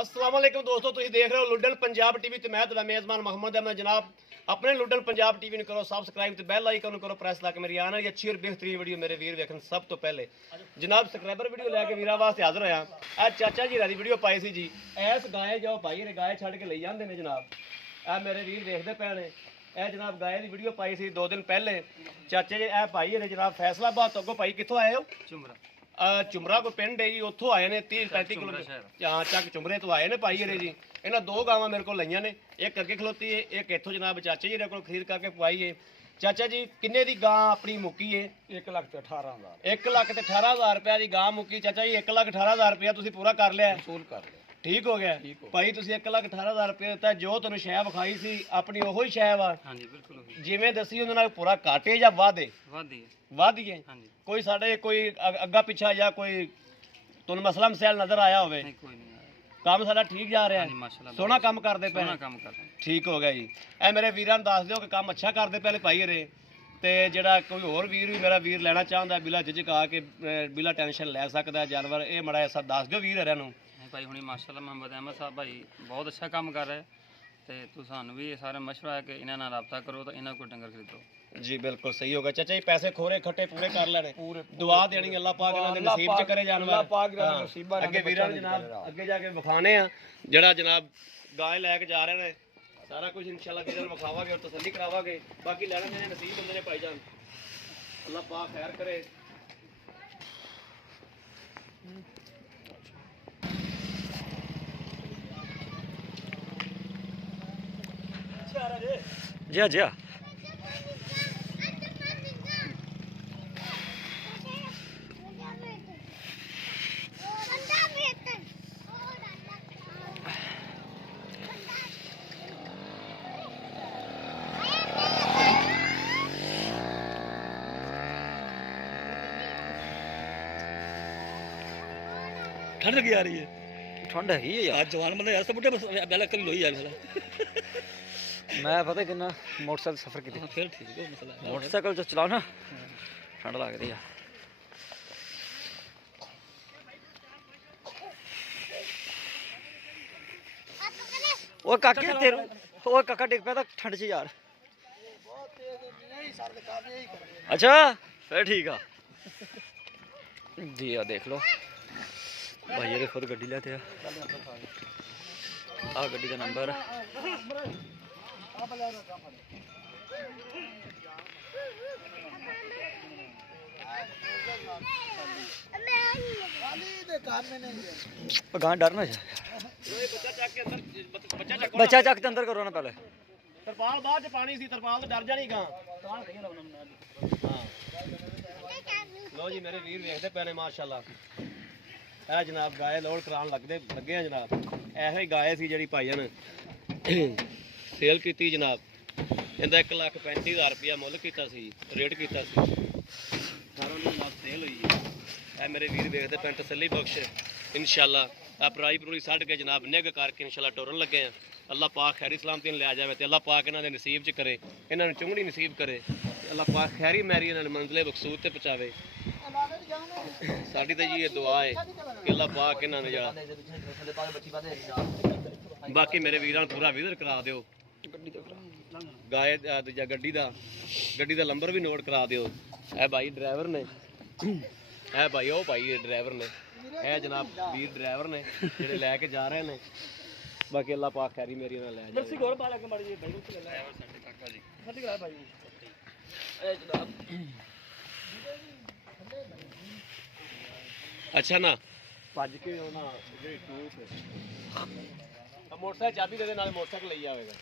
अस्सलाम वालेकुम दोस्तों, तुम देख रहे हो लुडन पंजाब टीवी ते मैं तेरा मेज़बान मोहम्मद अहमद जनाब। अपने लुडन पंजाब टीवी करो सब्सक्राइब ते बैल आइकन करो प्रेस ताकि मेरी आने वाली अच्छी और बेहतरीन वीडियो मेरे वीर देखन। सब तो पहले जनाब सब्सक्राइबर वीडियो लैके वीर वास्ते हाजिर होया। आज चाचा जी दी वीडियो पाई सी जी, ऐस गाय जाओ भाई ने गाय छड़ के ले जाते हैं जनाब। आ मेरे वीर देखते पे ने ए जनाब गाय की वीडियो पाई सी 2 दिन पहले। चाचे जी ए भाई ने जनाब फैसलाबाद तो अगो भाई कितों आए हो? चुमरा चुमरा को पिंड है जी, उत्थों आए ने 30-35 किलोमीटर हाँ चक चुमरे तो आए ने भाई ने जी। इन्हें 2 गावां मेरे को लईयां ने, एक अगे खलोती है, एक इत्थों जनाब चाचे जी को खरीद करके पवाई है। चाचा जी किन्ने दी गां अपनी मुक्की है? 1,18,000 1,18,000 रुपया की गां मुक्की। चाचा जी 1,18,000 रुपया तुसीं पूरा कर लिया? वसूल कर लिया। ठीक हो गया भाई, तुसीं 1,18,000 रुपया दिता, जो तुहानूं शै विखाई सी अपनी ओहो ही शै वा? हाँ जी बिल्कुल जिवें दसी उहदे नाल पूरा घाटे या वादे? वादी है। हाँ जी कोई साडे कोई अग्गा पिछा या कोई तुहानूं मसला मसैल नजर आया होवे? कोई नहीं काम साडा ठीक जा रहा हाँ जी है, माशाल्लाह सोहना काम करदे पे? काम कर रहे हैं। ठीक हो गया जी। ए मेरे वीरां नूं दस दिओ कि काम अच्छा करदे पहले भाई रे, ते जेड़ा कोई होर वीर भी मेरा वीर लेना चाहता बिला झिझका के बिला टेंशन ले सकदा जानवर, ये मड़ा ऐसा दस दिओ वीर हरियां नूं। भाई हुणी माशाल्लाह मोहम्मद अहमद साहब भाई बहुत अच्छा काम कर रहे हैं, ते तू सानू भी सारे मशवरा है कि इन्हां नाल राबता करो तो इन्हां को डंगर खरीदो। जी बिल्कुल सही होगा चाचा जी, पैसे खोरे खट्टे पूरे कर लेने, दुआ देनी अल्लाह पाक इन्हां दे नसीब च करे जानवर। अगे वीरां नूं जनाब अगे जाके विखाने आ जेड़ा जनाब गाय लैके जा रहे ने, सारा कुछ इंशाल्लाह वीरां नूं विखावांगे और तसल्ली करावांगे। बाकी लेना देने नसीब हुंदे ने भाईजान, अल्लाह पाक खैर करे। जी जी ठंड लगी आ रही है। ठंड है यार, जवान बंदा यार सब बुढ़े बस बेला कल लोई यार बेला मैं पता कितना मोटरसाइकिल सफर की फिर ठीक है मसला मोटरसाइकिल जो चलाओ ना ठंड लग रही है। ओ काके तेरे ओ काका डिग पे ठंड च यार। अच्छा फिर ठीक है जी। आ देख लो भाई ये खुद गड्डी लेते आ गड्डी का नंबर गां डरना बच्चा चक के अंदर करो ना पहले। तरपाल बाद च पानी सी, तरपाल तो डर जानी गां। लो जी मेरे वीर देखते पे ने माशाल्लाह। ਇਹ जनाब गाय लोड करान लगे हैं जनाब। ਇਹੋ गाय सी जी भाईया ने सेल की जनाब। इनका 1,35,000 रुपया मुल किया रेट किया, 18 लाख सेल हुई है। मेरे वीर देखते पे तसली बख्श इंशाल्लाह आ पराई परूई सट के जनाब निग करके इंशाल्लाह टुरन लगे हैं। अल्लाह पाक खैरी सलामती लै जाए तो अल्लाह पाक इन्होंने नसीब च करे, इन्होंने चुंगड़ी नसीब करे, अल्लाह पाक खैरी मैरी इन्होंने मंजिले मकसूद ते पहुँचावे। साड़ी तो जी ये दुआ है कि अल्लाह पाक इन्होंने जरा बाकी मेरे वीरां पूरा विजिट करा दिओ गाय दूजा गड्डी का नंबर भी नोट करा दिओ। है भाई ड्राइवर ने, है भाई ओ भाई ड्राइवर ने, है जनाब वीर ड्राइवर ने जेडे लैके जा रहे हैं। बाकी अल्लाह पाक खैरी मेरी ना लै अच्छा ना भज के मोटरसाइकिल चाबी दे नाल मोटरसाइकिल ले आवेगा।